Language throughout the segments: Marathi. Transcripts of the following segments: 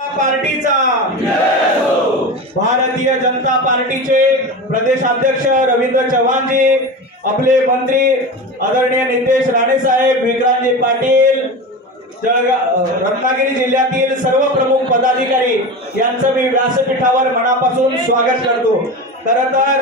पार्टीचा भारतीय जनता पार्टीचे प्रदेशाध्यक्ष रवींद्र चव्हाणजी, आपले मंत्री आदरणीय नितेश राणे साहेब, विक्रांतजी पाटील, रत्नागिरी जिल्ह्यातील सर्व प्रमुख पदाधिकारी यांचं मी व्यासपीठावर मनापासून स्वागत करतो। खरं तर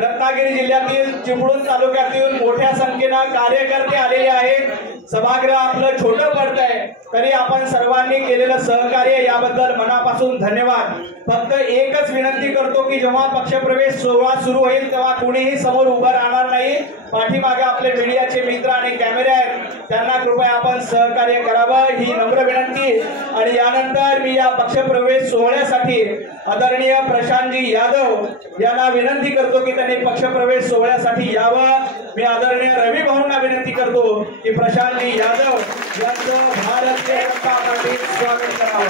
रत्नागिरी जिल्ह्यातील चिपळूण तालुक्यातील मोठ्या संख्येने कार्यकर्ते आलेले आहेत। सभागृह आपलं छोटं पडतंय तरी आपण सर्वांनी केलेलं सहकार्य याबद्दल मनापासून धन्यवाद। फक्त एकच विनंती करतो की जेव्हा पक्षप्रवेश सोहळा सुरू होईल तेव्हा कुणीही समोर उभं राहणार नाही। पाठीमागे आपले मीडियाचे मित्र आणि कॅमेरे आहेत, त्यांना कृपया आपण सहकार्य करावं ही नम्र विनंती। आणि यानंतर मी या पक्षप्रवेश सोहळ्यासाठी आदरणीय प्रशांतजी यादव यांना विनंती करतो की त्यांनी पक्षप्रवेश सोहळ्यासाठी यावं। मी आदरणीय रवी भाऊंना विनंती करतो की प्रशांतजी यादव यांचं भारतीय जनता पार्टीत स्वागत करावं।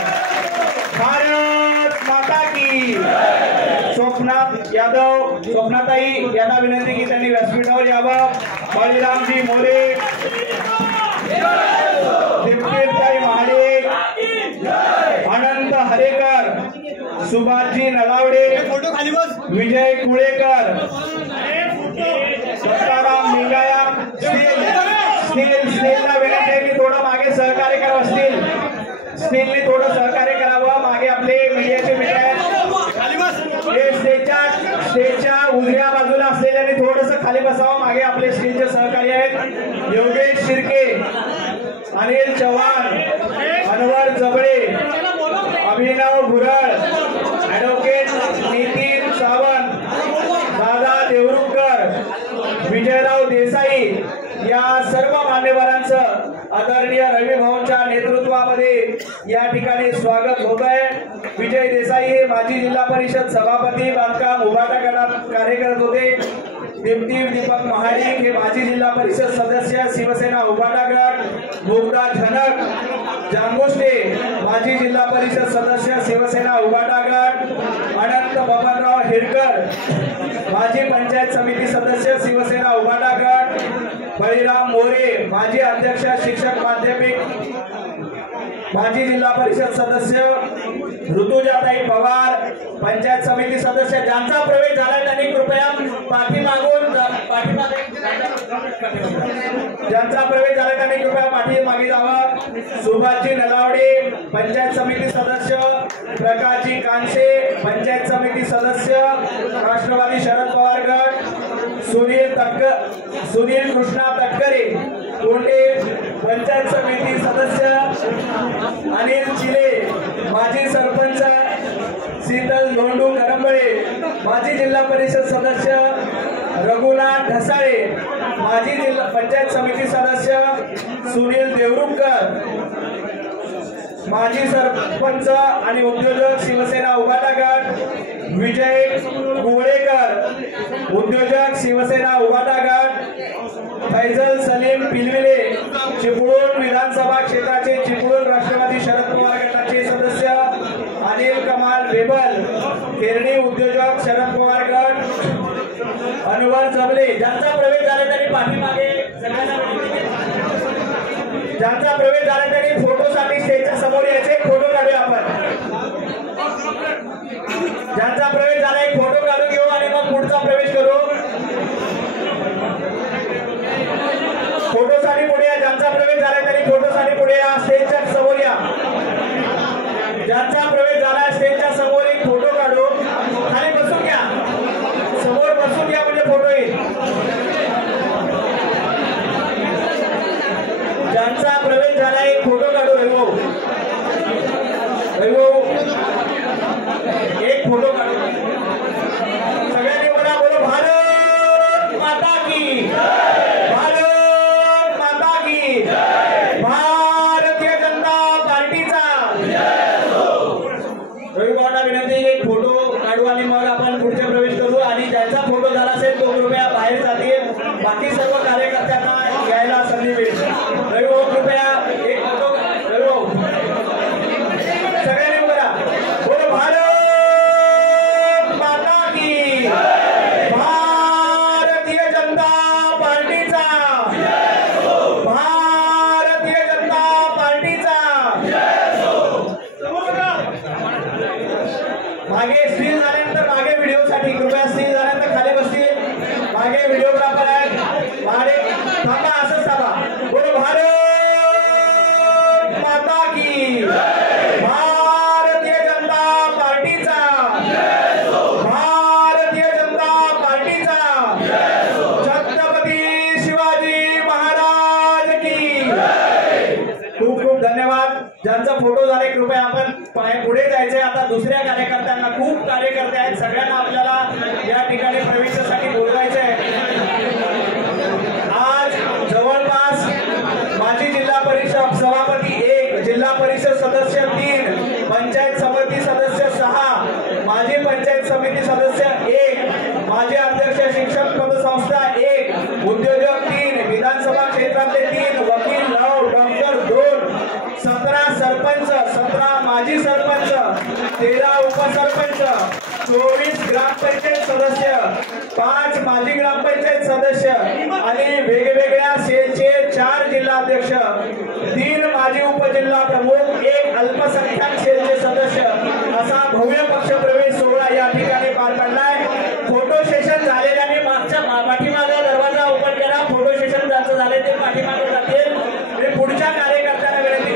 भारत माता की। स्वप्नाताई यांना विनंती की त्यांनी व्यासपीठावर यावं। बळीरामजी मोरे, दीप्तीताई महाले, अनंत हरेकर, सुभाषजी नलावडे, विजय कुळेकर, सत्ताराम लिंगाया, स्टीलला विनंती आहे की थोडं मागे सहकार्य करावं। स्टीलने थोडं सहकार्य करावं। मागे आपले मीडियाचे मित्र आहेत, स्टेजच्या उजव्या बाजूला असलेल्याने थोडंसं खाली बसावं। मागे आपले स्टेजचे सहकारी आहेत योगेश शिर्के, अनिल चव्हाण, अनवर जबळे, अभिनव भुरळ, ॲडव्होकेट नितीन सावंत, दादा देवरुखकर, विजयराव देसाई या सर्व मान्यवरांचं आदरणीय रवी भाऊंच्या नेतृत्वामध्ये या ठिकाणी स्वागत होत आहे। विजय देसाई हे माजी जिल्हा परिषद सभापती, बांधकाम उभाटा गटात कार्य करत होते। दीपक महाडिक हे माजी जिल्हा परिषद सदस्य, शिवसेना उभाटा गट। मुक्ता झनक जांगोष्टे माजी जिल्हा परिषद सदस्य, शिवसेना उभाटा गट। अनंत बबनराव हिरकर माजी पंचायत समिती सदस्य, शिवसेना उभाटा गट। बळीराम मोरे माजी अध्यक्ष शिक्षक माध्यमिक, माजी जिल्हा परिषद सदस्य। ऋतुजाताई पवार पंचायत समिती सदस्य। ज्यांचा प्रवेश झाला त्यांनी कृपया पाठीमागे जावं। सुभाषजी नलावडे पंचायत समिती सदस्य, प्रकाशजी कांसे पंचायत समिती सदस्य, राष्ट्रवादी शरद पवार गट। सुनील कृष्णा तटकरे कोंडे पंचायत समिती सदस्य। अनिल चिले माजी सरपंच, शीतल लोंडू करंबळे माजी जिल्हा परिषद सदस्य। रघुनाथ ढसाळे माजी जिल्हा पंचायत समिती सदस्य। सुनील देवरुखकर माजी सरपंच आणि उद्योजक, शिवसेना उभाटा गट। विजय कुळेकर उद्योजक, शिवसेना उभाटा गट। फैजल सलीम पिलविले चिपळूण विधानसभा क्षेत्राचे, चिपळूण राष्ट्रवादी शरद पवार गटाचे सदस्य। अनिल कमाल बेबल केरणी उद्योजक, शरद पवार गट। अनवर जबले ज्यांचा प्रवेश झाला त्यांनी पाठीमागे, ज्यांचा प्रवेश झाला त्यांनी फोटोसाठी स्टेजच्या समोर यायचे। फोटो काढूया आपण। ज्यांचा प्रवेश झाला एक फोटो काढून घेऊ आणि मग पुढचा प्रवेश करू। फोटोसाठी पुढे या। ज्यांचा प्रवेश झाला त्यांनी फोटोसाठी पुढे या, स्टेजच्या समोर या। ज्यांचा प्रवेश झाला स्टेजच्या समोर एक फोटो काढू। खाली बसून घ्या, समोर बसून घ्या म्हणजे फोटो येईल। ज्यांचा प्रवेश झाला एक फोटो काढू। एक फोटो काढू। सगळ्यांनी मला बोलो भारत माता की। भारत माता की। भारतीय जनता पार्टीचा। रवी भाऊंना विनंती एक फोटो काढू आणि मग आपण पुढचे प्रवेश करू। आणि ज्यांचा फोटो झाला असेल तो कृपया बाहेर जातील, बाकी सर्व कार्यकर्त्यांना यायला संधी मिळेल। रवी भाऊ कृपया एक फोटो। रवी भाऊ सगळ्यांनी करा बोलो भारत माता की। भारतीय जनता पार्टीचा। भारतीय जनता पार्टीचा। मागे स्टील झाल्यानंतर मागे व्हिडिओसाठी कृपया स्टील झाल्यानंतर खाली बसतील. मागे व्हिडिओग्राफर आहेत. मागे थांबा, असंच थांबा. बोलो भारत माता की, भारतीय जनता पार्टीचा, भारतीय जनता पार्टीचा, छत्रपती शिवाजी महाराज की. खूप खूप धन्यवाद. ज्यांचा फोटो झाले कृपया आपण पुढे जायचंय. आता दुसऱ्या कार्यकर्त्यांना, खूप कार्यकर्ते आहेत, सगळ्यांना आपल्याला या ठिकाणी प्रवेशासाठी बोलवायचे आहे. आज जवळपास माजी जिल्हा परिषद सभापती 1, जिल्हा परिषद सदस्य 3, पंचायत समिती सदस्य 6, माजी पंचायत समिती सदस्य 1, माजी अध्यक्ष शिक्षक पतसंस्था 1, उद्योजक 3, विधानसभा क्षेत्रातले 3, वकील 9, डॉक्टर 2, 17 सरपंच, 17 माजी सरपंच, 13 उपसरपंच, 24 ग्रामपंचायत सदस्य, 5 माजी ग्रामपंचायत सदस्य आणि वेगवेगळ्या सेलचे 4 जिल्हाध्यक्ष, 3 माजी उपजिल्हा प्रमुख, 1 अल्पसंख्याक सेलचे सदस्य असा भव्य पक्षप्रवेश सोहळा या ठिकाणी पार पडलाय. फोटो सेशन झालेल्याने मागच्या पाठीमागे दरवाजा ओपन करा. फोटो सेशन ज्यांचं झाले ते पाठीमागे जातील. मी पुढच्या कार्यकर्त्यांना विनंती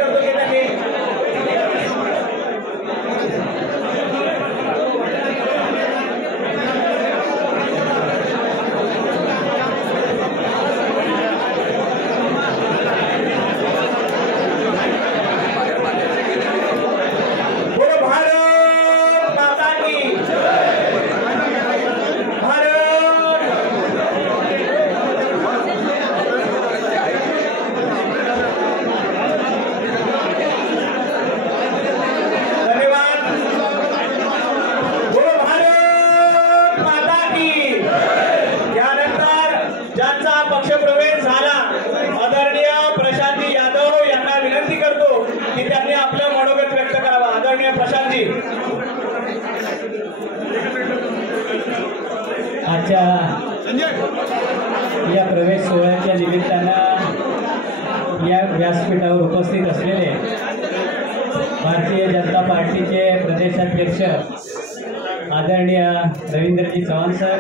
करतो की त्यांनी आजच्या या प्रवेश सोहळ्याच्या निमित्तानं या व्यासपीठावर उपस्थित असलेले भारतीय जनता पार्टीचे प्रदेशाध्यक्ष आदरणीय रवींद्रजी चव्हाण सर,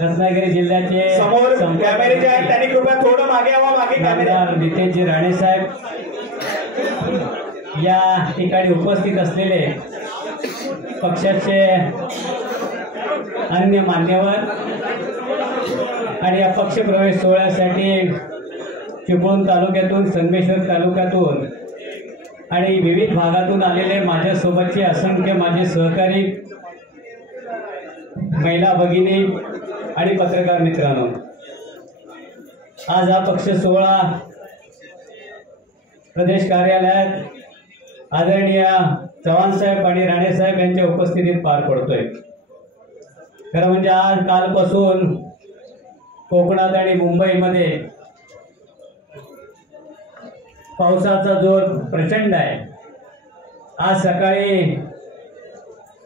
रत्नागिरी जिल्ह्याचे समोर कॅमेरे जे आहेत त्यांनी कृपया थोडं मागे यावं. मागे आमदार नितेशजी राणे साहेब, या ठिकाणी उपस्थित असलेले पक्षाचे अन्य मान्यवर आणि या पक्ष प्रवेश सोहळ्यासाठी चिपळूण तालुक्यातून, संगमेश्वर तालुक्यातून आणि विविध भागातून आलेले माझ्यासोबतचे असंख्य माझे सहकारी, महिला भगिनी आणि पत्रकार मित्रांनो, आज हा पक्ष सोहळा प्रदेश कार्यालयात आदरणीय चव्हाण साहेब आणि राणे साहेब यांच्या उपस्थितीत पार पडतोय. खरं म्हणजे आज कालपासून कोकणात आणि मुंबईमध्ये पावसाचा जोर प्रचंड आहे. आज सकाळी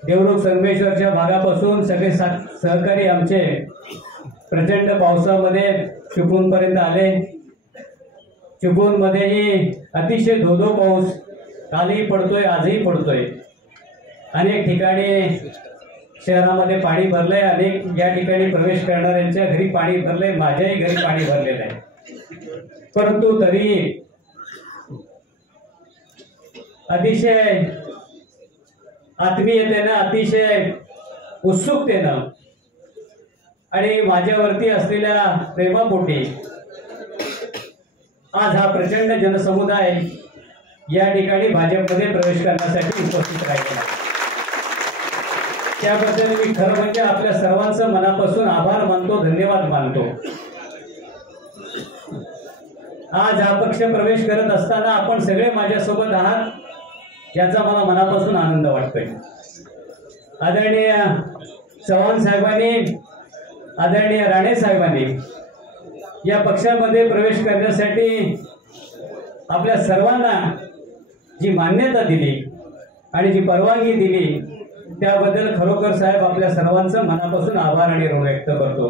देवरुख संगमेश्वरच्या भागापासून सगळे सहकारी आमचे प्रचंड पावसामध्ये चिपळूणपर्यंत आले. चिपळूणमध्येही अतिशय धोधो पाऊस कालही पडतोय, आजही पडतोय. अनेक ठिकाणी शहरामध्ये पाणी भरलंय. अनेक या ठिकाणी प्रवेश करणाऱ्यांच्या घरी पाणी भरलंय. माझ्याही घरी पाणी भरलेलं आहे. परंतु तरी अतिशय आत्मीयतेनं, अतिशय उत्सुकतेनं आणि माझ्यावरती असलेल्या प्रेमापोटी आज हा प्रचंड जनसमुदाय या ठिकाणी भाजपमध्ये प्रवेश करण्यासाठी उपस्थित राहिला. त्याबद्दल मी खरं म्हणजे आपल्या सर्वांचं मनापासून आभार मानतो, धन्यवाद मानतो. आज हा पक्ष प्रवेश करत असताना आपण सगळे माझ्यासोबत आहात याचा मला मनापासून आनंद वाटतोय. आदरणीय चव्हाण साहेबांनी, आदरणीय राणे साहेबांनी या पक्षामध्ये प्रवेश करण्यासाठी आपल्या सर्वांना जी मान्यता दिली आणि जी परवानगी दिली त्याबद्दल खरोखर साहेब आपल्या सर्वांचं मनापासून आभार आणि ऋण व्यक्त करतो.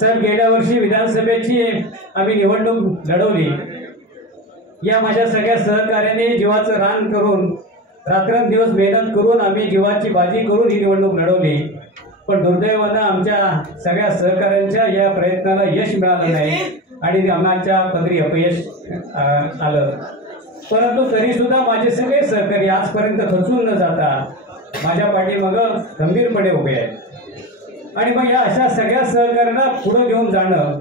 साहेब, गेल्या वर्षी विधानसभेची आम्ही निवडणूक लढवली. या माझ्या सगळ्या सहकार्याने जीवाचं रान करून रात्रंदिवस मेहनत करून आम्ही जीवाची बाजी करून ही निवडणूक लढवली, पण दुर्दैवानं आमच्या सगळ्या सहकाऱ्यांच्या या प्रयत्नाला यश मिळालं नाही आणि आमच्या पदरी अपयश आलं. परंतु तरी सुद्धा माझे सगळे सहकारी आजपर्यंत खचून न जाता माझ्या पाठीमागं गंभीरपणे उभे आहेत आणि मग या अशा सगळ्या सहकार्यांना पुढे घेऊन जाणं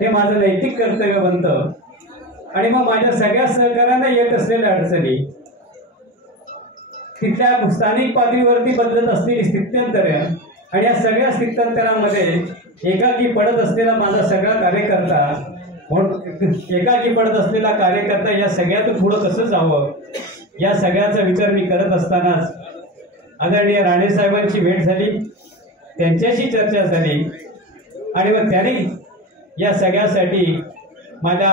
हे माझं नैतिक कर्तव्य बनतं. आणि मग माझ्या सगळ्या सहकार्यांना येत असलेल्या अडचणी, तिथल्या स्थानिक पातळीवरती बदलत असलेली स्थित्यंतरे आणि या सगळ्या स्थित्यंतरांमध्ये एकाकी पडत असलेला माझा सगळा कार्यकर्ता एकाकी पडत असलेला कार्यकर्ता या सगळ्यातून पुढं कसं जावं या सगळ्याचा विचार मी करत असतानाच आदरणीय राणे साहेबांची भेट झाली, त्यांच्याशी चर्चा झाली आणि मग त्यांनी या सगळ्यासाठी मला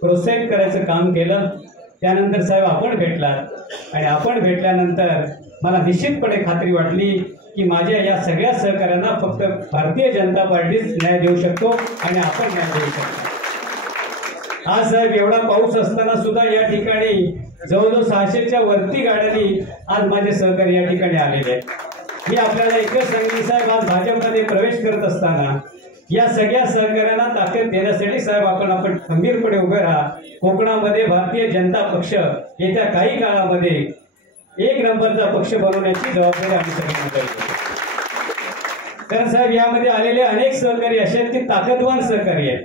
प्रोत्साहित करायचं काम केलं. त्यानंतर साहेब आपण भेटलात आणि आपण भेटल्यानंतर मला निश्चितपणे खात्री वाटली की माझ्या या सगळ्या सहकाऱ्यांना फक्त भारतीय जनता पार्टीच न्याय देऊ शकतो आणि आपण न्याय देऊ शकतो. आज साहेब एवढा पाऊस असताना सुद्धा या ठिकाणी जवळजवळ 600च्या वरती गाड्यांनी आज माझे सहकारी या ठिकाणी आलेले आहेत. मी आपल्याला एकच सांगेन साहेब, आज भाजपमध्ये प्रवेश करत असताना या सगळ्या सहकार्यांना ताकद देण्यासाठी साहेब आपण खंबीरपणे उभे राहा. कोकणामध्ये भारतीय जनता पक्ष येत्या काही काळामध्ये 1 नंबरचा पक्ष बनवण्याची जबाबदारी आम्ही सगळ्यांना करतो. कारण साहेब यामध्ये आलेले अनेक सहकारी असे आहेत की ताकदवान सहकारी आहेत,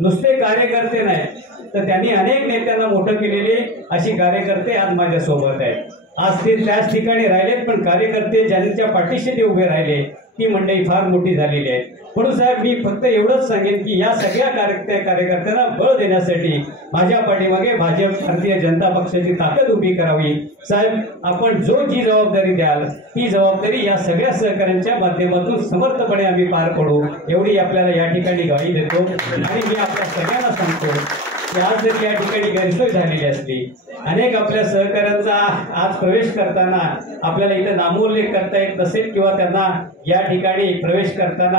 नुसते कार्यकर्ते नाहीत, तर त्यांनी अनेक नेत्यांना मोठं केलेले अशी कार्यकर्ते आज माझ्या सोबत आहेत. आज ते त्याच ठिकाणी राहिलेत, पण कार्यकर्ते ज्यांच्या पाठीशी ते उभे राहिले ती मंडळी फार मोठी झालेली आहे. म्हणून साहेब मी फक्त एवढंच सांगेन की या सगळ्या कार्यकर्त्यांना बळ देण्यासाठी माझ्या पाठीमागे भाजप भारतीय जनता पक्षाची ताकद उभी करावी. साहेब आपण जी जबाबदारी द्याल ती जबाबदारी या सगळ्या सहकाऱ्यांच्या माध्यमातून समर्थपणे आम्ही पार पडू एवढी आपल्याला या ठिकाणी ग्वाही देतो. आणि मी आपल्या सगळ्यांना सांगतो की आज जर या ठिकाणी गैरसोय झालेली असली, अनेक आपल्या सहकाऱ्यांचा आज प्रवेश करताना आपल्याला इथं नामोल्लेख करता येत नसेल किंवा त्यांना या ठिकाणी प्रवेश करताना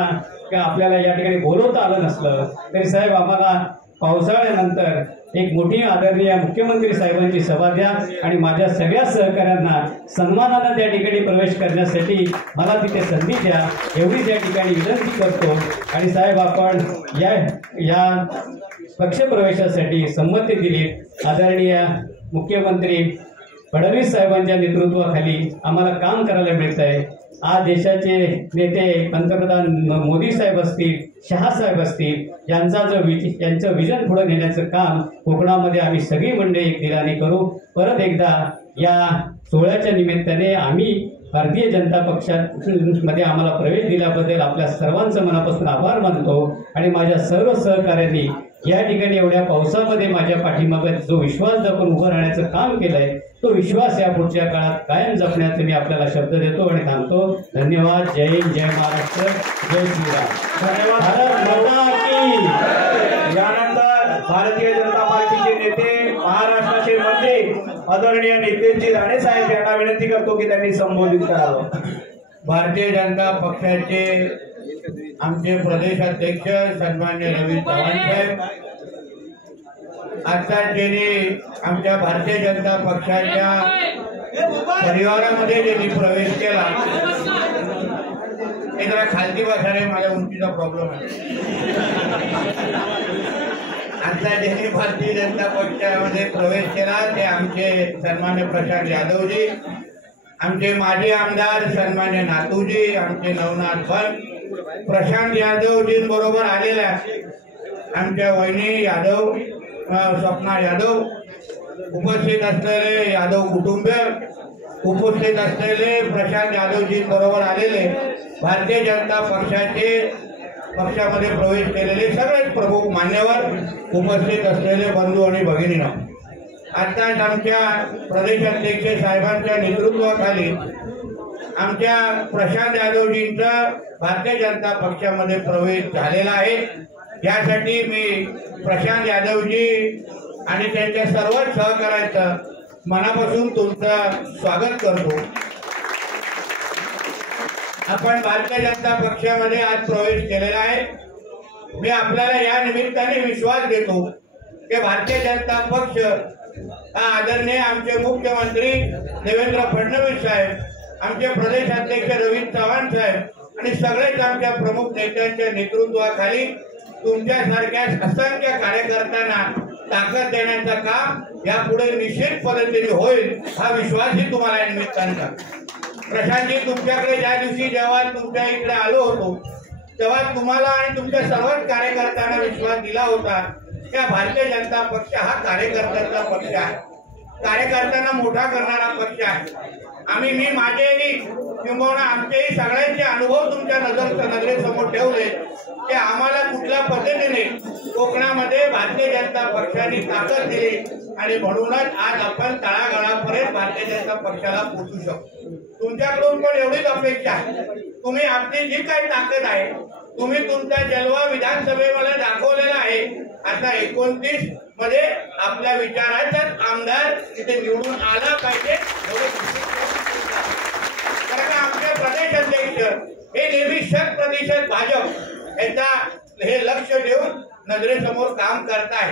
आपल्याला या ठिकाणी बोलवता आलं नसलं तरी साहेब आम्हाला पावसाळ्यानंतर एक मोठी आदरणीय मुख्यमंत्री साहेबांची सभा द्या आणि माझ्या सगळ्या सहकाऱ्यांना सन्मानानं त्या ठिकाणी प्रवेश करण्यासाठी मला तिथे संधी द्या एवढीच या ठिकाणी विनंती करतो. आणि साहेब आपण या पक्षप्रवेशासाठी संमती दिली. आदरणीय मुख्यमंत्री फडणवीस साहेबांच्या नेतृत्वाखाली आम्हाला काम करायला मिळत आहे. आज देशाचे नेते पंतप्रधान मोदी साहेब असतील, शहा साहेब असतील, यांचं विजन पुढे नेण्याचं काम कोकणामध्ये आम्ही सगळी मंडळी एक दिलाने करू. परत एकदा या सोहळ्याच्या निमित्ताने आम्ही भारतीय जनता पक्षामध्ये आम्हाला प्रवेश दिल्याबद्दल आपल्या सर्वांचं मनापासून आभार मानतो. आणि माझ्या सर्व सहकाऱ्यांनी या ठिकाणी एवढ्या पावसामध्ये माझ्या पाठीमागे जो विश्वास दाखवून उभं राहण्याचं काम केलंय तो विश्वास या पुढच्या काळात कायम जपण्याचे मी आपल्याला शब्द देतो आणि थांबतो. धन्यवाद. जय हिंद, जय महाराष्ट्र, जय श्रीराम. धन्यवाद. यानंतर भारतीय जनता पार्टीचे नेते महाराष्ट्राचे मंत्री आदरणीय नितेशजी राणे साहेब यांना विनंती करतो की त्यांनी संबोधित करावं. भारतीय जनता पक्षाचे आमचे प्रदेश अध्यक्ष सन्मान्य रवी चव्हाण साहेब, आता ज्यांनी आमच्या भारतीय जनता पक्षाच्या परिवारामध्ये ज्यांनी प्रवेश केला, हे जरा खालती बसायला माझ्या उंचीचा प्रॉब्लेम आहे. आता ज्यांनी भारतीय जनता पक्षामध्ये प्रवेश केला ते आमचे सन्मान्य प्रशांत यादवजी, आमचे माजी आमदार सन्मान्य नातूजी, आमचे नवनाथ भट, प्रशांत यादवजींबरोबर आलेल्या आमच्या वहिनी यादव, स्वप्ना यादव, उपस्थित असलेले यादव कुटुंब, उपस्थित असलेले प्रशांत यादवजींबरोबर आलेले भारतीय जनता पक्षामध्ये प्रवेश केलेले सगळेच प्रमुख मान्यवर, उपस्थित असलेले बंधू आणि भगिनींनो, आताच आमच्या प्रदेश अध्यक्ष साहेबांच्या नेतृत्वाखाली आमच्या प्रशांत यादवजींचा भारतीय जनता पक्षामध्ये प्रवेश झालेला आहे. यासाठी मी प्रशांत यादवजी आणि त्यांच्या सर्व सहकाऱ्यांचं मनापासून तुमचं स्वागत करतो. आपण भारतीय जनता पक्षामध्ये आज प्रवेश केलेला आहे. मी आपल्याला या निमित्ताने विश्वास देतो की भारतीय जनता पक्ष हा आदरणीय आमचे मुख्यमंत्री देवेंद्र फडणवीस साहेब, आमचे प्रदेश अध्यक्ष रवींद्र चव्हाण साहेब आणि सगळेच आमच्या प्रमुख नेत्यांच्या नेतृत्वाखाली तुमच्यासारख्या असंख्य कार्यकर्त्यांना ताकद देण्याचं काम यापुढे निश्चित पद्धतीने होईल हा विश्वासही तुम्हाला या निमित्ताने. प्रशांतजी, तुमच्याकडे ज्या दिवशी जेव्हा तुमच्या इकडे आलो होतो तेव्हा तुम्हाला आणि तुमच्या सर्वच कार्यकर्त्यांना विश्वास दिला होता की भारतीय जनता पक्ष हा कार्यकर्त्यांचा पक्ष आहे, कार्यकर्त्यांना मोठा करणारा पक्ष आहे. मी माझेही किंबहुना आमचेही सगळ्यांचे अनुभव तुमच्या नजरेसमोर ठेवले की आम्हाला कुठल्या पद्धतीने कोकणामध्ये भारतीय जनता पक्षाने ताकद दिली आणि म्हणूनच आज आपण तळागाळापर्यंत भारतीय जनता पक्षाला पोहोचू शकतो. तुमच्याकडून पण एवढीच अपेक्षा आहे, तुम्ही आपली जी काही ताकद आहे तुम्ही तुमचा जलवा विधानसभेमध्ये दाखवलेला आहे. आता 29 मध्ये आपल्या विचाराचा आमदार तिथे निवडून आला पाहिजे. कारण आमचे प्रदेश अध्यक्ष हे नेहमी 100% भाजप याचा हे लक्ष देऊन नजरेसमोर काम करताय.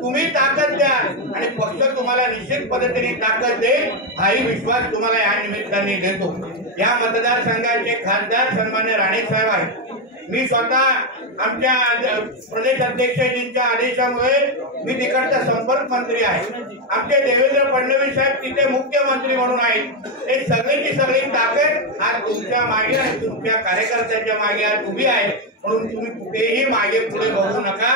तुम्ही ताकद द्या आणि पक्ष तुम्हाला निश्चित पद्धतीने ताकद देईल हाही विश्वास तुम्हाला या निमित्ताने देतो. या मतदारसंघाचे खासदार सन्मान्य राणे साहेब आहेत. मी स्वतः आमच्या प्रदेश अध्यक्षजींच्या आदेशामुळे मी तिकडचा संपर्क मंत्री आहे. आमचे देवेंद्र फडणवीस साहेब तिथे मुख्यमंत्री म्हणून आहेत. हे सगळीची सगळी ताकद आज तुमच्या मागे आणि तुमच्या कार्यकर्त्यांच्या मागे आज उभी आहे. म्हणून तुम्ही कुठेही मागे पुढे बघू नका.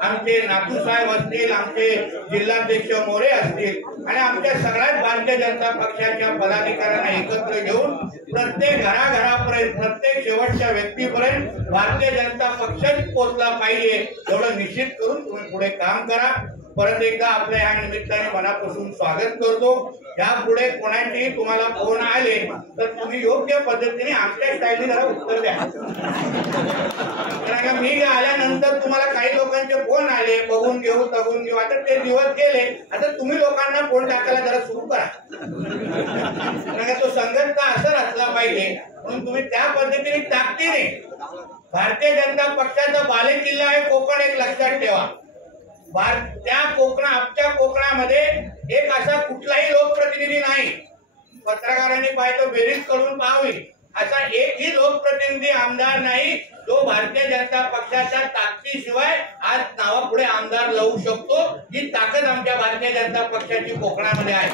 आमचे नातू साहेब असतील, आमचे जिल्हाध्यक्ष मोरे असतील आणि आमच्या सगळ्याच भारतीय जनता पक्षाच्या पदाधिकाऱ्यांना एकत्र घेऊन प्रत्येक घराघरापर्यंत, प्रत्येक शेवटच्या व्यक्तीपर्यंत भारतीय जनता पक्षच पोहोचला पाहिजे एवढं निश्चित करून तुम्ही पुढे काम करा. परत एकदा आपल्या या निमित्ताने मनापासून स्वागत करतो. यापुढे कोणाचेही तुम्हाला फोन आले तर तुम्ही योग्य पद्धतीने आमच्या स्टाईलने जरा उत्तर द्या. कारण मी आल्यानंतर तुम्हाला काही लोकांचे फोन आले, बघून घेऊ तगून घेऊ, आता ते दिवस गेले. आता तुम्ही लोकांना फोन टाकायला जरा सुरू करा. कारण तो संघटना असं असला पाहिजे म्हणून तुम्ही त्या पद्धतीने ताकदीने भारतीय जनता पक्षाचा बालेकिल्ला आहे कोकण, एक लक्षात ठेवा. त्या आमच्या कोकणामध्ये एक असा कुठलाही लोकप्रतिनिधी नाही, पत्रकारांनी पाहिजे बेरीज करून पाहावी, असा एकही लोकप्रतिनिधी आमदार नाही जो भारतीय जनता पक्षाच्या ताकदीशिवाय आज नावापुढे आमदार लावू शकतो. ही ताकद आमच्या भारतीय जनता पक्षाची कोकणामध्ये आहे.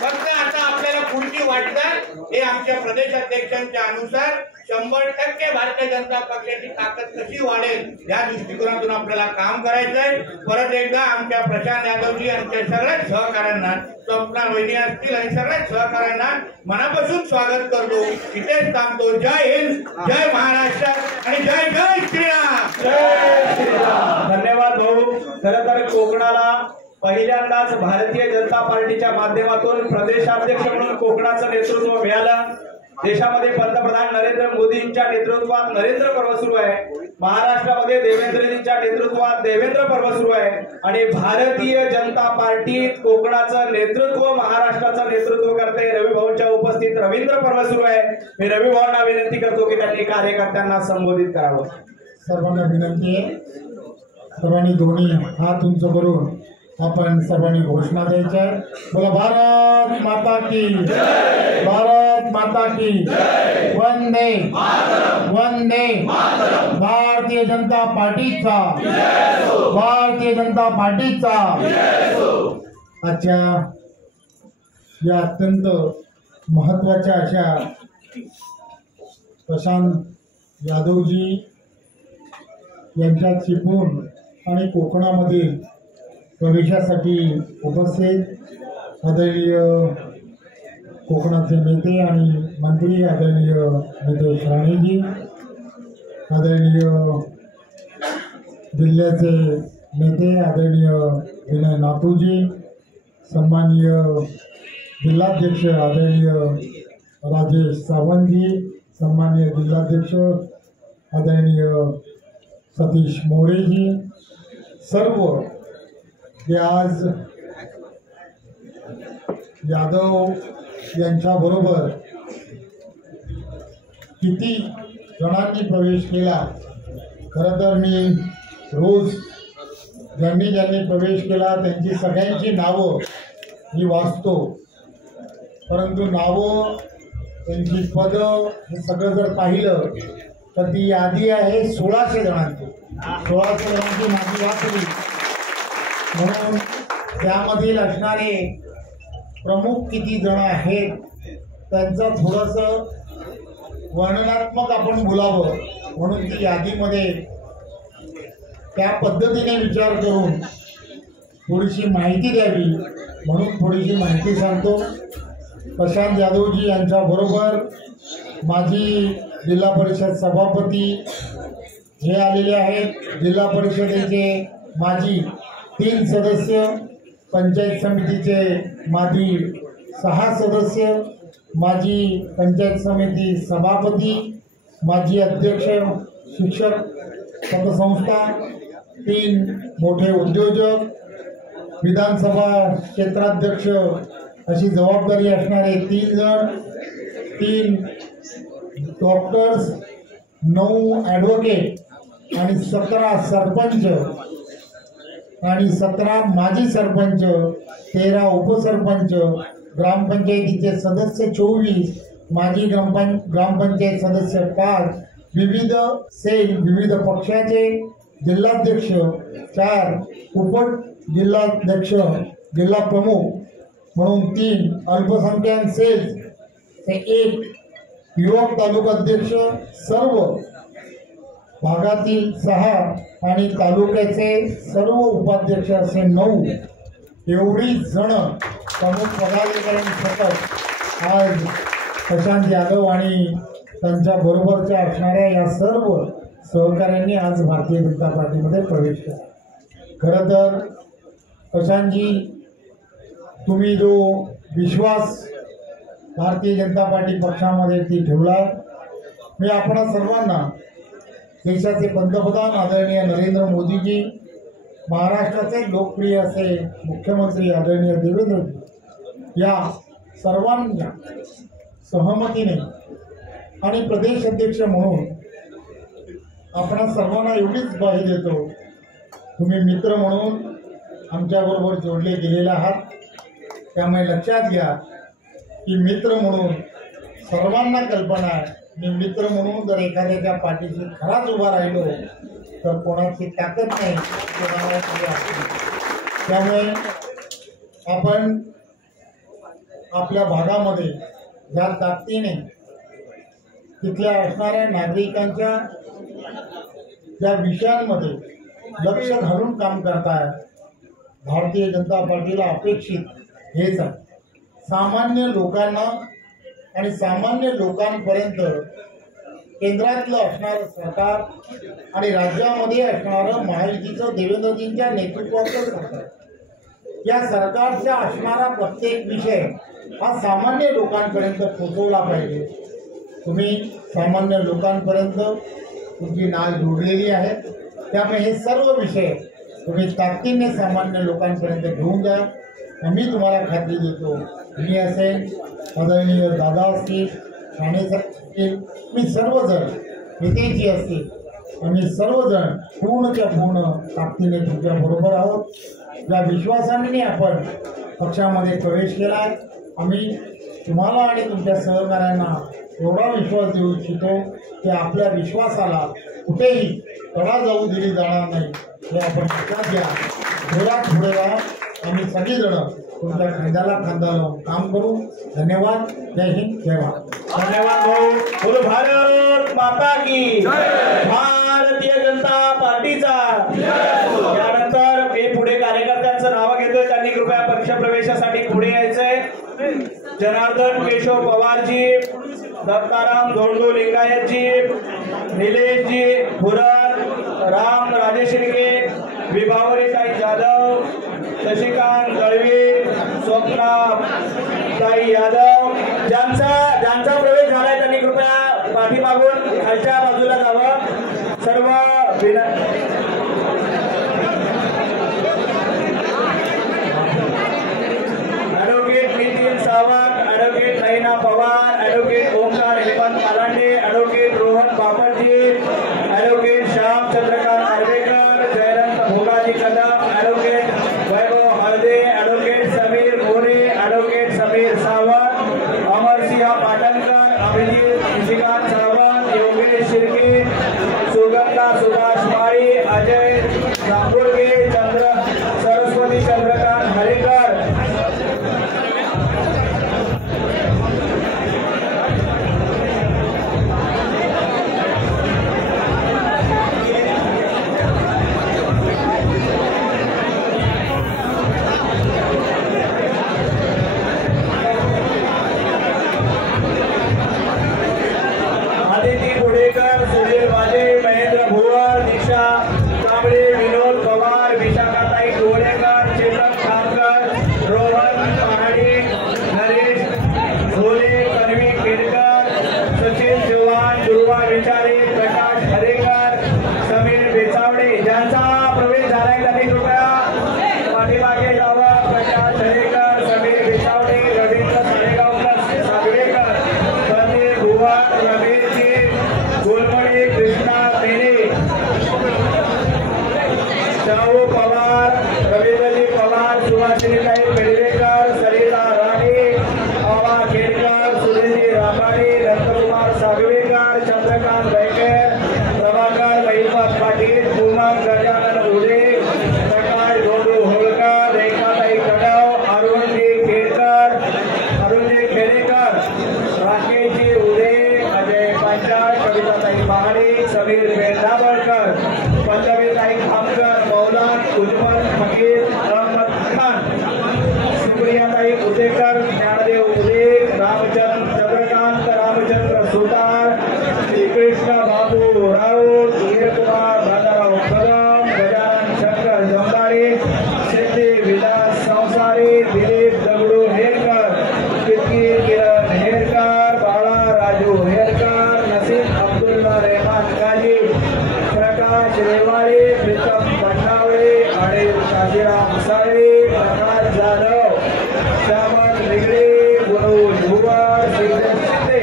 फक्त आता आपल्याला पुढची वाटचाल हे आमच्या प्रदेश अध्यक्षांच्या अनुसार 100% भारतीय जनता पक्षाची ताकद कशी वाढेल या दृष्टिकोनातून आपल्याला काम करायचं आहे. परत एकदा आमच्या प्रशांत यादवजी, आमच्या सगळ्याच सहकाऱ्यांना, स्वप्ना वहिनी असतील आणि सगळ्याच सहकाऱ्यांना मनापासून स्वागत करतो. इथेच थांबतो. जय हिंद, जय महाराष्ट्र आणि जय जय श्रीराम. जय श्रीराम. धन्यवाद भाऊ. खरं तर कोकणाला पहिल्यांदाच भारतीय जनता पार्टीच्या माध्यमातून प्रदेशाध्यक्ष म्हणून कोकणाचं नेतृत्व मिळालं. देशामध्ये पंतप्रधान नरेंद्र मोदींच्या नेतृत्वात नरेंद्र पर्व सुरू आहे, महाराष्ट्रामध्ये देवेंद्रजींच्या नेतृत्वात देवेंद्र पर्व सुरू आहे आणि भारतीय जनता पार्टीत कोकणाचं नेतृत्व, महाराष्ट्राचं नेतृत्व करते रवी भाऊंच्या उपस्थित रवींद्र पर्व सुरू आहे. मी रवी भाऊंना विनंती करतो की त्यांनी कार्यकर्त्यांना संबोधित करावं. सर्वांना विनंती आहे, सर्वांनी दोन्ही हात उंच करून आपण सर्वांनी घोषणा द्यायच्या आहे. बोला भारत माता की जय, भारत माता की जय, वंदे वंदे भारतीय जनता पार्टीचा, भारतीय जनता पार्टीचा. आजच्या या अत्यंत महत्वाच्या अशा प्रशांत यादवजी यांच्या चिपळूण आणि कोकणामध्ये प्रवेशासाठी उपस्थित आदरणीय कोकणाचे नेते आणि मंत्री आदरणीय नितेश राणेजी, आदरणीय जिल्ह्याचे नेते आदरणीय विनय नातूजी, सन्माननीय जिल्हाध्यक्ष आदरणीय राजेश सावंतजी, सन्माननीय जिल्हाध्यक्ष आदरणीय सतीश मोरेजी, सर्व जे आज यादव यांच्याबरोबर किती जणांनी प्रवेश केला. खरं तर मी रोज ज्यांनी ज्यांनी प्रवेश केला त्यांची सगळ्यांची नावं मी वाचतो, परंतु नावं त्यांची पदं हे सगळं जर पाहिलं तर ती यादी आहे 1600 जणांची. 1600 जणांची माझी वाचली. म्हणून त्यामधील असणारे प्रमुख किती जण आहेत त्यांचं थोडंसं वर्णनात्मक आपण बोलावं, म्हणून ती यादीमध्ये त्या पद्धतीने विचार करून थोडीशी माहिती द्यावी म्हणून थोडीशी माहिती सांगतो. प्रशांत जाधवजी यांच्याबरोबर माजी जिल्हा परिषद सभापती हे आलेले आहेत. जिल्हा परिषदेचे माजी 3 सदस्य, पंचायत समितीचे माजी 6 सदस्य, माजी पंचायत समिती सभापती, माजी अध्यक्ष शिक्षक पतसंस्था, 3 मोठे उद्योजक, विधानसभा क्षेत्राध्यक्ष अशी जबाबदारी असणारे 3 जण, 3 डॉक्टर्स, 9 ॲडव्होकेट आणि 17 सरपंच आणि 17 माजी सरपंच, 13 उपसरपंच, ग्रामपंचायतीचे सदस्य 24, माजी ग्रामपंचायत सदस्य 5, विविध सेल विविध पक्षाचे जिल्हाध्यक्ष 4, उप जिल्हाध्यक्ष जिल्हा प्रमुख म्हणून 3, अल्पसंख्याक सेल ते 1, युवक तालुकाध्यक्ष सर्व भागातील 6 आणि तालुक्याचे सर्व उपाध्यक्ष असे 9, एवढी जण प्रमुख पदाधिकाऱ्यांसकट आज प्रशांत जाधव आणि त्यांच्या बरोबरच्या असणाऱ्या या सर्व सहकाऱ्यांनी आज भारतीय जनता पार्टीमध्ये प्रवेश केला. खरं तर प्रशांतजी, तुम्ही जो विश्वास भारतीय जनता पार्टी पक्षामध्ये ती ठेवला, मी आपणा सर्वांना देशाचे पंतप्रधान आदरणीय नरेंद्र मोदीजी, महाराष्ट्राचे लोकप्रिय असे मुख्यमंत्री आदरणीय देवेंद्रजी या सर्वांच्या सहमतीने आणि प्रदेश अध्यक्ष म्हणून आपणा सर्वांना एवढीच ग्वाही देतो, तुम्ही मित्र म्हणून आमच्याबरोबर जोडले गेलेले आहात. त्यामुळे लक्षात घ्या की मित्र म्हणून सर्वांना कल्पना आहे, मी मित्र म्हणून जर एखाद्याच्या पाठीशी खराच उभा राहिलो तर कोणाची ताकद नाही कोणाला तरी असते. त्यामुळे आपण आपल्या भागामध्ये ज्या ताकदीने तिथल्या असणाऱ्या नागरिकांच्या ज्या विषयांमध्ये लक्ष घालून काम करताय, भारतीय जनता पार्टीला अपेक्षित हेच आहे. सामान्य लोकांना आणि सामान्य लोकांपर्यंत केंद्रातलं असणारं सरकार आणि राज्यामध्ये असणारं महायुतीचं देवेंद्रजींच्या नेतृत्वाचं सरकार, या सरकारचा असणारा प्रत्येक विषय हा सामान्य लोकांपर्यंत पोहोचवला पाहिजे. तुम्ही सामान्य लोकांपर्यंत तुमची नाळ जोडलेली आहे. त्यामुळे हे सर्व विषय तुम्ही ताकदीने सामान्य लोकांपर्यंत घेऊन जा. मी तुम्हाला खात्री देतो, मी असेल, आदरणीय दादा असतील, ठाणेचा असतील, मी सर्वजण नेतेजी असतील, आम्ही सर्वजण पूर्णच्या पूर्ण ताकदीने तुमच्याबरोबर आहोत. ज्या विश्वासाने आपण पक्षामध्ये प्रवेश केला, आम्ही तुम्हाला आणि तुमच्या सहकाऱ्यांना एवढा विश्वास देऊ इच्छितो की आपल्या विश्वासाला कुठेही तडा जाऊ दिली जाणार नाही हे आपण लक्षात घ्या. जोरात पुढे राहा. आम्ही सगळीजण तुमच्या खांद्याला खांदा लावून काम करू. धन्यवाद. जय हिंद, जय भारत. धन्यवाद भाऊ. बोलो भारत माता की, भारतीय जनता पार्टीचा. यानंतर मी पुढे कार्यकर्त्यांचं नाव घेतोय, त्यांनी कृपया पक्ष प्रवेशासाठी पुढे यायचंय. जनार्दन केशव पवारजी, दत्ताराम धोंडो लिंगायतजी, निलेशजी फुरत, राम राजेश शिर्के, विभावरीताई जाधव, शशिकांत दळवी, स्वप्ना ताई यादव, ज्यांचा प्रवेश झालाय त्यांनी कृपया पाठीमागून खालच्या बाजूला जावं. सर्व advocate Nitin Sawant, advocate Naina Pawar, advocate Omkar Hemant Malande, advocate Rohan Bapatji, advocate Shyam Chandrakant Narvekar, Jayant Bhogaji Kadam, श्यामन वेगळे गुणवून भुवन श्रीधर शिंदे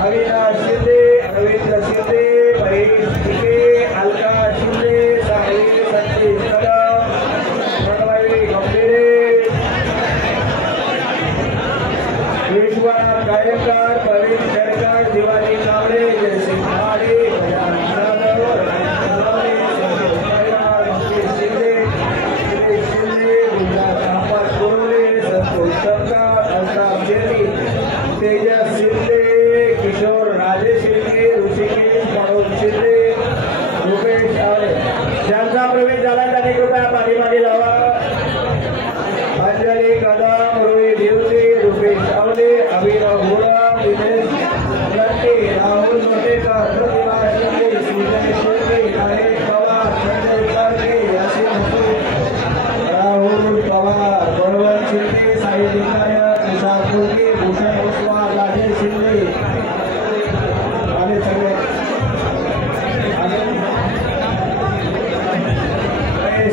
अविनाश शिंदे रवींद्र शिंदे महेश शिंदे अलका शिंदे साई सतीश कदम प्रणवाई गंभीरे विश्वनाथ गायकवाड प्रवीण शेरकर दिवाळी कांबळे जयसिंग महाडे गजानन जाधव शिंदे शिंदे गुजरात अहमद कोरोले संतोष सरकार अल्ताफ शेट्टी तेजस शिंदे किशोर राजे शिंदे ऋषिकेश मनोज शिंदे रुपेश आवळे ज्यांचा प्रवेश झाला त्यांनी कृपया पाठीमागे लावा अंजली कदम रोहित देवते रुपेश आवले अभिनव घोडा दिनेश लट्टे राहुल मोटेकर प्रतिभा शिंदे सुजय शिंदे महेश पवार संजय करके यासिन हुसेन राहुल पवार बळवंत शिंदे साई लिंगायत निशांत फुलके भूषण ओसवाल राजेश शिंदे आले सगळे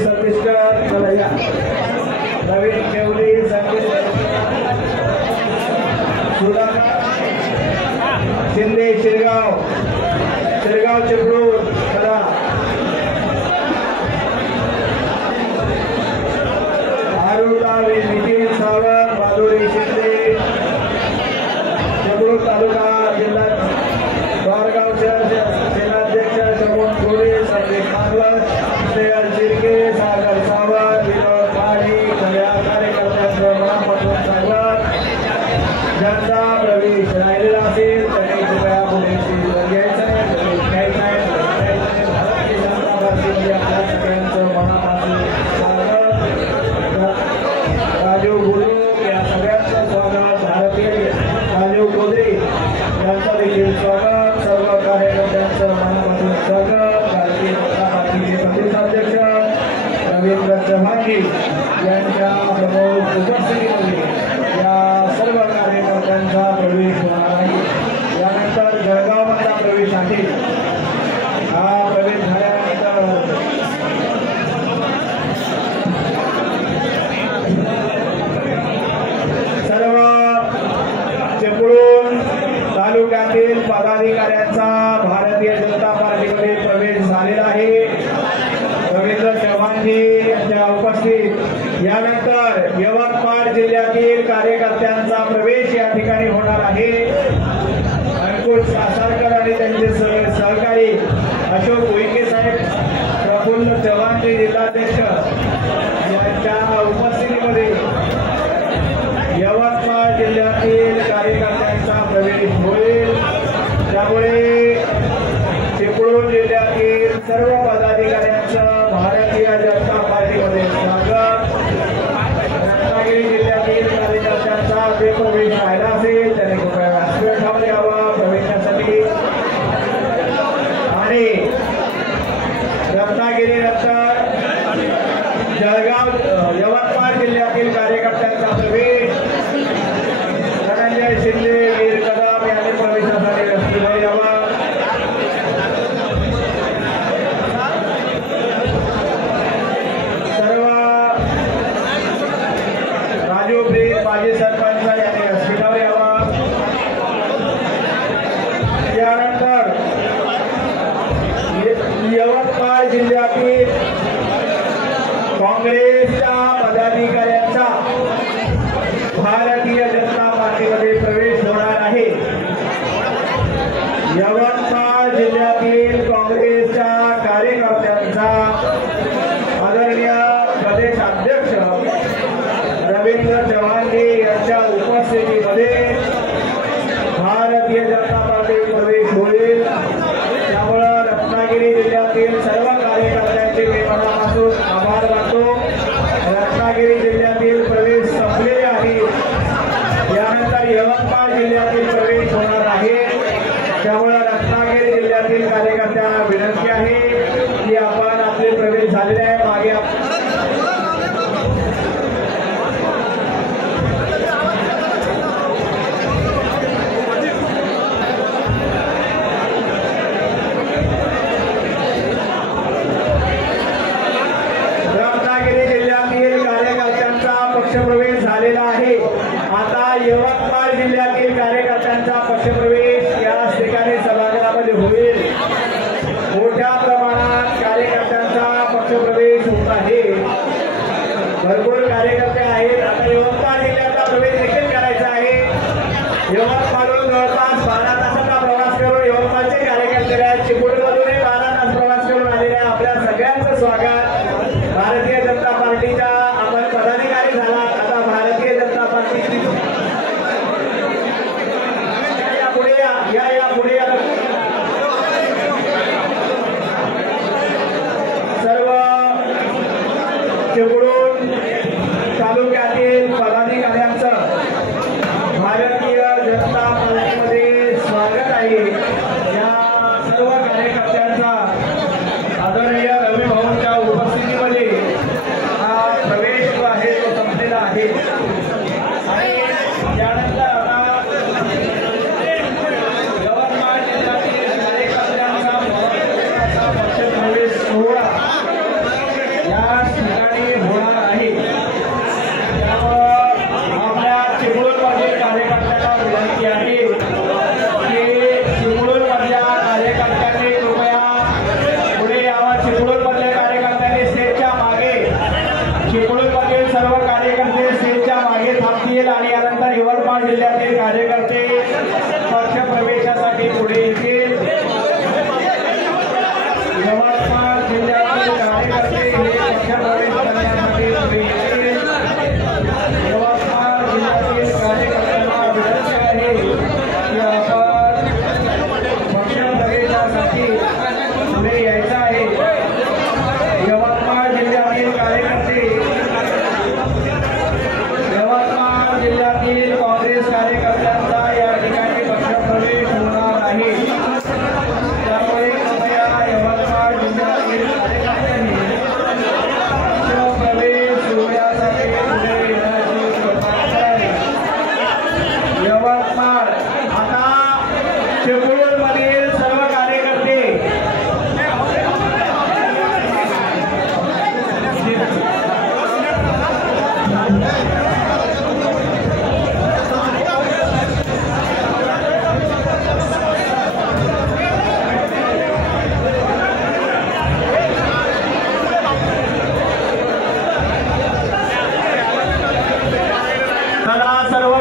सतीशकर कलया नवीन केवली संगीत सुधाकर शिंदे शिरगाव चिपळूण करा आरुतावी नितीन सावंत माधुरी शिंदे चिपळूण तालुका जिल्हा द्वारगाव शहर सेनाध्यक्ष शमोन गोरे संदीप मागवत श्रेयल शिर्के सागर सावंत विनोद पाडी सगळ्या कार्यकर्त्यांचं मनापासून स्वागत ज्यांचा प्रवेश राहिलेला असेल त्यांनी कृपया पुढे घ्यायचं भारतीय जनता पार्टीमध्ये आपल्या सगळ्यांचं मनापासून स्वागत राजीव गुरु या सगळ्यांचं स्वागत भारतीय राजीव कोदरे यांचं देखील स्वागत सर्व कार्यकर्त्यांचं मनापासून स्वागत भारतीय जनता पार्टीचे प्रदेशाध्यक्ष रवींद्र चव्हाणजी यांच्या प्रमुख उपस्थितीमध्ये या सर्व कार्यकर्त्यांचा प्रवेश होणार आहे. यानंतर जळगावमधला प्रवेश आहे. हा प्रवेश झाल्यानंतर सर्व चिपळूण तालुक्यातील पदाधिकाऱ्यांचा भारतीय जनता पार्टीमध्ये प्रवेश झालेला आहे. रवींद्र चव्हाणजी यांच्या उपस्थित यानंतर यवतमाळ जिल्ह्यातील कार्यकर्त्यांचा प्रवेश या ठिकाणी होणार आहे. अंकुश सासरकर आणि त्यांचे सहकारी अशोक उईके साहेब प्रफुल्ल चव्हाणजी जिल्हाध्यक्ष यांच्या उपस्थितीमध्ये यवतमाळ जिल्ह्यातील कार्यकर्त्यांचा प्रवेश होईल. त्यामुळे चिपळूण जिल्ह्यातील सर्व पदाधिकाऱ्यांचं भारतीय जनता पार्टीमध्ये स्वागत. रत्नागिरी जिल्ह्यातील कार्यकर्त्यांचा जे प्रवेश राहिला असेल त्याने कृपया व्यासपीठावर यावा प्रवेशासाठी. आणि झालेला आहे. आता यवतमाळ जिल्ह्यातील कार्यकर्त्यांचा पक्षप्रवेश या ठिकाणी सभागृहामध्ये होईल. मोठ्या प्रमाणात कार्यकर्त्यांचा पक्षप्रवेश होत आहे. भरपूर कार्यकर्ते आहेत. आता यवतमाळ जिल्ह्याचा प्रवेश देखील करायचा आहे. यवतमाळहून जवळपास 12 तासाचा प्रवास करून यवतमाळचे कार्यकर्ते आहेत. चिपळूणमधूनही 12 तास प्रवास करून आलेल्या आपल्या सगळ्यांचं स्वागत. भारतीय जनता पार्टीच्या आपण पदाधिकारी झालात. आता भारतीय जनता पार्टीची या पुढे या पुढे या. सर्व चिपळूण तालुक्यातील पदाधिकाऱ्यांचं भारतीय जनता पार्टीमध्ये स्वागत आहे. या सर्व कार्यकर्त्यांचा आदरणीय रवी भाऊंच्या उपस्थितीमध्ये हा प्रवेश जो आहे तो संपलेला आहे. आणि त्यानंतर आता यवतमाळ जिल्ह्यातील कार्यकर्त्यांचा पक्षप्रवेश सोहळा या ठिकाणी होणार आहे. त्यामुळं आपल्या चिपळूणमधील कार्यकर्त्यांना विनंती आहे की चिपळूणमधल्या कार्यकर्त्यांनी कृपया पुढे यावं. चिपळूणमधल्या कार्यकर्त्यांनी स्टेजच्या मागे, चिपळूणमधील सर्व कार्यकर्ते स्टेजच्या मागे थांबतील आणि यानंतर यवतमाळ जिल्ह्यातील कार्यकर्ते पक्षप्रवेशासाठी पुढे येतील. यवतमाळ जिल्ह्यातील कार्यकर्ते हे पक्षप्रवेश करण्यासाठी पुढे येतील. यवतमाळ जिल्ह्यातील कार्यकर्त्यांना विनंती आहे की आपण पक्षप्रवेशासाठी पुढे यायचं आहे. यवतमाळ जिल्ह्यातील कार्यकर्ते, यवतमाळ जिल्ह्यातील काँग्रेस कार्यकर्त्यांचा या ठिकाणी पक्षप्रवेश होणार आहे. त्यामुळे कृपया यवतमाळ जिल्ह्यातील कार्यकर्त्यांनी पक्षप्रवेश सोहळ्यासाठी पुढे येण्याची कृपा करावी. यवतमाळ आता चिपळूणमधील सर्व कार्यकर्ते चला सर्व